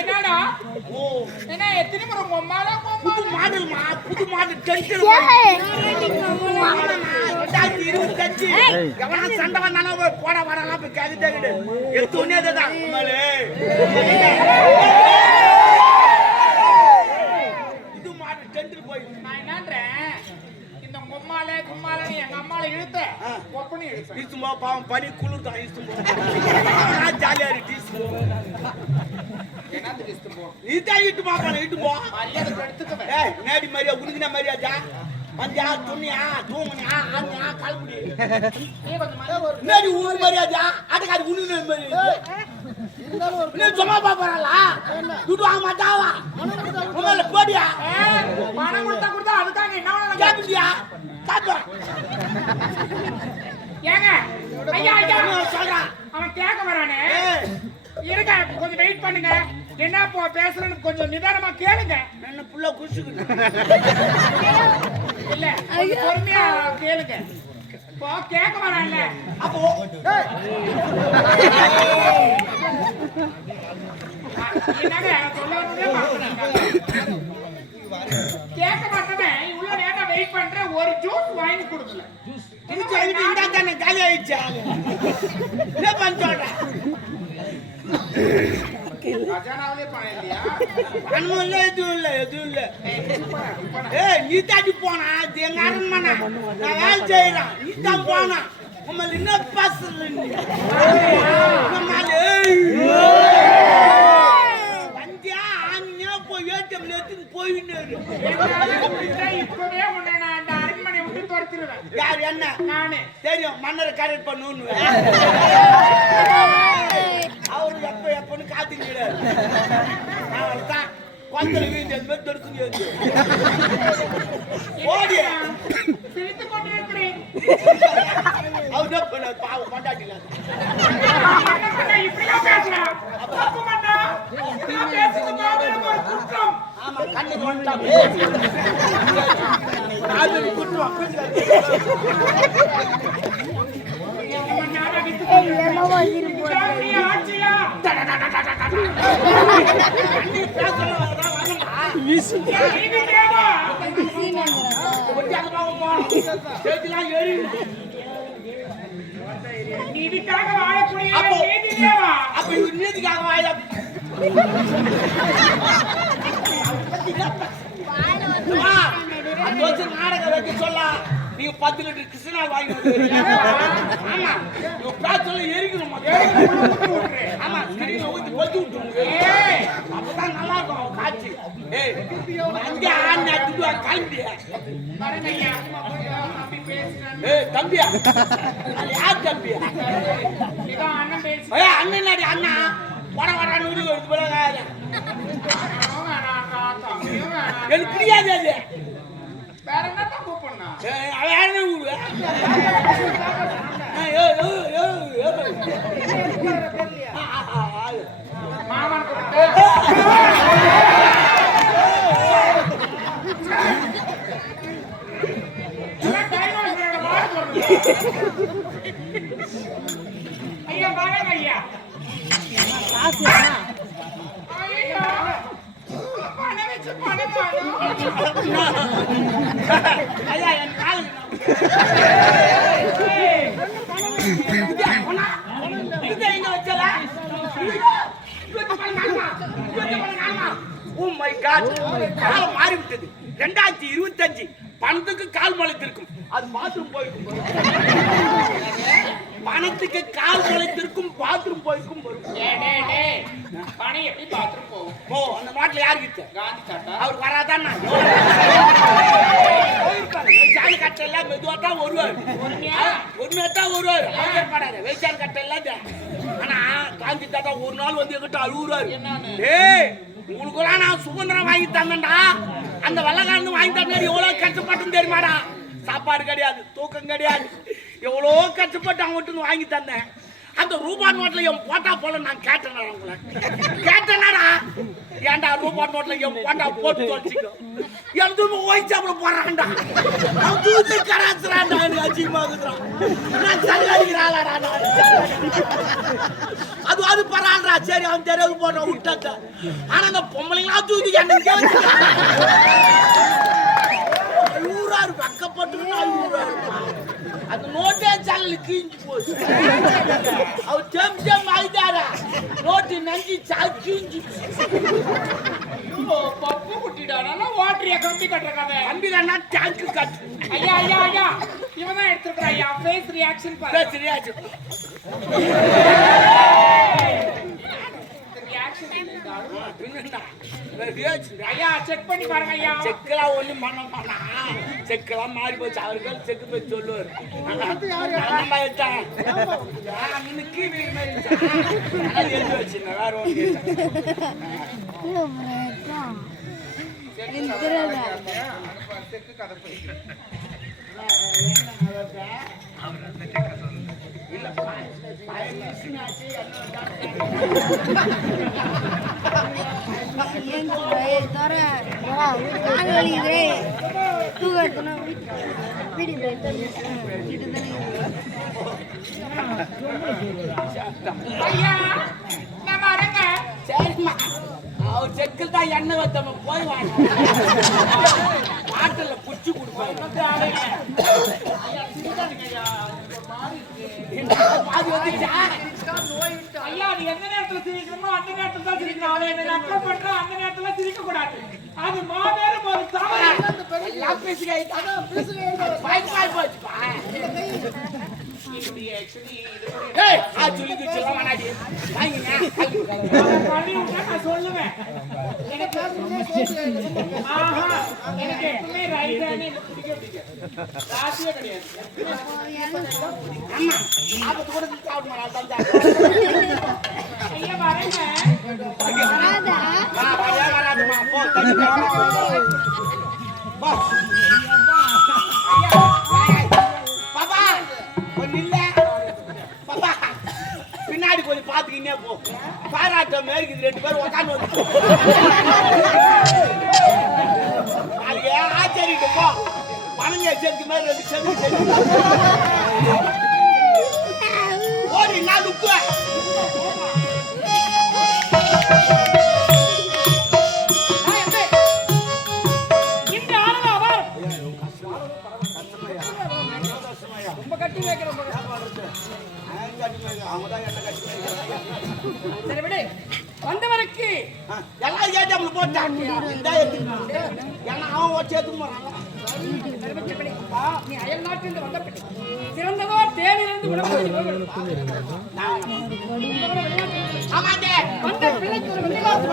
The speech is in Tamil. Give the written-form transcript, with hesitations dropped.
என்னடா என்ன எத்தனை முறை உம்மால புது மாடல்மா புது மாடல் டென்ஷன் 2025 எவனா சண்டை வந்தானோ போட வரலாம் போய் கேக்குதே எடுத்தோனே அதுதான் இது மாடல் டென்ஷன் போய் நான் என்னன்றேன் இந்த உம்மால கும்மாலன்னு எங்க அம்மால இழுத்த ஒப்பனி இழுத்த இசும்பா பாவம் பனி குளிர் தான் இசும்பா நான் ஜாலியா இருக்கு இசும்பா என்னது இஷ்டம் போ இதா இட்டு பாப்பா இட்டு போ மரியாதை எடுத்துக்கவே ஏய் நேடி மரியா உனக்குன மரியாதா மஞ்சா துணியா தூமணியா ஆனியா கால்முடி நீ கொஞ்சம் நேடி ஊர் மரியாதா அடகாரி உனக்குன மரியாதா நீ சும்மா பாப்பறல துடு ஆக மாட்டாவா உங்கள போடியா பணம் கொடுத்தா அதுக்காக என்ன கேப்பியா காட்டு ஏங்க ஐயா ஐயா சொல்றா அவன் கேட்க வரானே இருங்க கொஞ்சம் வெயிட் பண்ணுங்க என்ன போ பேசுறேன்னு கொஞ்சம் நிதானமா கேளுங்க என்ன புள்ள குசுக்குது இல்ல பொறுமையா கேளுங்க போ கேட்க வரான்ல அப்போ என்னங்க கேட்க மாட்டேன் இவ்வளவு நேரம் வெயிட் பண்றேன் ஒரு ஜூஸ் வாங்கி கொடுக்கல ஜூஸ் வாங்கிட்டு இந்த தானே காலி ஆயிடுச்சு என்ன பண்றோட கஜானாவிலே பணம் இல்லையா பணம் இல்ல எதுவும் இல்ல ஏய் நீ தாண்டி போனா எங்க அரண்மனை நான் வேலை செய்யறேன் நீ தான் போனா உங்களை என்ன பேசுற வந்தியா ஆனியா போய் ஏடிஎம்ல எடுத்துன்னு போயின்னு இப்பவே உன்னை நான் அந்த அரண்மனை விட்டு துரத்திடுவேன் யார் என்ன நானே தெரியும் மன்னரை கரெக்ட் பண்ணுன்னு அவரு எப்பன்னு காத்துக்கிறாரு அவர்தான் கொந்தல வீட்டு மாதிரி தொடுக்குங்க ஓடிய சிரித்து கொண்டு இருக்கிறேன் அவர் பண்ண பாவம் கொண்டாட்டில இப்படியா பேசுறான் தப்பு பண்ணா இப்படியா பேசுறது ஒரு குற்றம் ஆமா கண்ணு கொண்டாம் அது குற்றம் ஆட்சியா நீதிக்காக வாழக்கூடிய நீதிதேவா அப்ப இவர் நீதிக்காக வாழ நாடகம் வைக்க சொல்ல நீங்க 10 லிட்டர் கிருஷ்ணா வாங்கி ஆமா பேச சொல்ல எரிக்கணும் ஆமா ஸ்கிரீன்ல ஊத்தி பத்தி விட்டுருங்க அப்பதான் நல்லா இருக்கும் காட்சி ஏய் அங்க ஆண்ணா திட்டுவா கிளம்பியா ஏய் தம்பியா யார் தம்பியா இதான் அண்ணன் பேசி ஏய் அண்ணன் அண்ணா வர நூறு எடுத்து போல எனக்கு தெரியாது அது வேற என்னதான் கூப்பிடனா வேற ஊரு மாமன் ஐயா பாருங்க ஐயா ஐயா பணம் வச்சு பணம் ஐயா என் கால் ஓ மை காட் காலம் மாறிவிட்டது 2025 பணத்துக்கு கால் முளைத்திருக்கும் அது பாத்ரூம் போயிருக்கும் பணத்துக்கு கால் முளைத்திருக்கும் பாத்ரூம் போயிருக்கும் பணம் எப்படி பாத்ரூம் போகும் ஓ அந்த நாட்டுல யாரு கிட்ட காந்தி தாத்தா அவர் வராதான் வெச்சான் கட்டை எல்லாம் மெதுவா தான் வருவார் ஒருமையா தான் வருவார் அவசரப்படாத வெச்சான் கட்டை எல்லாம் ஆனா காந்தி தாத்தா ஒரு நாள் வந்து எங்கிட்ட அழுகுறாரு ஏய் உங்களுக்குலாம் நான் சுதந்திரம் வாங்கி தந்தேன்டா அந்த வெள்ளக்காரன் வாங்கி தந்தேன் எவ்வளவு கஷ்டப்பட்டு தெரியுமாடா சாப்பாடு கிடையாது தூக்கம் கிடையாது எவ்வளோ கஷ்டப்பட்டு அவங்ககிட்ட வாங்கி தந்தேன் அந்த ரூபாய் நோட்ல என் போட்டா போல நான் கேட்டேனா உங்களை கேட்டேனாடா ஏன்டா ரூபாய் நோட்ல என் போட்டா போட்டு தோச்சிக்கோ எதுவும் ஓய்ச்சாப்புல போறான்டா அவன் தூத்து கராசுறான்டா எனக்கு அஜிமாகுறான் நான் சல்லாடிக்கிறாளடா அது பரவாயில்லடா சரி அவன் தெரியாது போடுற விட்டாச்சா ஆனா அந்த பொம்பளைங்களா தூக்கி என்ன ஊராரு பக்கப்பட்டு அந்த நோட்டே சல்லு கீஞ்சு போச்சு அவர் ஜம் ஆயிட்டாரா நோட்டு நஞ்சி கீஞ்சு பப்பு குட்டிடானா வாட்டரியா கம்பி கட்டுற கதை கம்பிதானா டேங்க் கட்டு ஐயா ஐயா ஐயா இவன் தான் எடுத்துக்கிறான் ஐயா ஃபேஸ் ரியாக்ஷன் பாரு ஃபேஸ் ரியாக்ஷன் ஐயா செக் பண்ணி பாருங்க ஐயா செக்கெல்லாம் ஒண்ணும் பண்ண மாட்டா செக்கெல்லாம் மாறி போச்சு அவர்கள் செக்கு போய் சொல்லுவார் எழுதி வச்சுருந்தேன் வேற ஒன்று செக்கு கதை சரிம்மா அவர் செக்கில் தான் எண்ணெய் வைத்தவங்க போய் வாங்க பாட்டில் குச்சி கொடுப்பாங்க ஐயா அது எந்த நேரத்துல சிரிக்கணுமோ அந்த நேரத்துல தான் சிரிக்கணும் அதை என்ன நக்கல் பண்றோம் அந்த நேரத்துல சிரிக்க கூடாது அது மாபெரும் ஒரு நான் சொல்லுவேன் எனக்கு எப்பவுமே ரைட் ஹேண்ட் ராசியே கிடையாது ஐயா வரேங்க பின்னாடி கொஞ்சம் பாத்துக்கினே போ பாராட்டம் மேற்கு 2 பேர் உட்காந்து நாளைக்கு ஆச்சரிட்டு போ பணங்க சேர்த்து மேல 2 சேர்த்து ஓடி நான் லுக்குவேன் வந்தவருக்கு எல்லாம் ஏடிஎம்ல போட்டாங்க அவன் சேர்த்து போறான் நீ அயல் நாட்டிலிருந்து வந்த பெண் சிறந்ததோ தேனிலிருந்து வந்த பிள்ளைக்கு ஒரு வெள்ளிக்காசு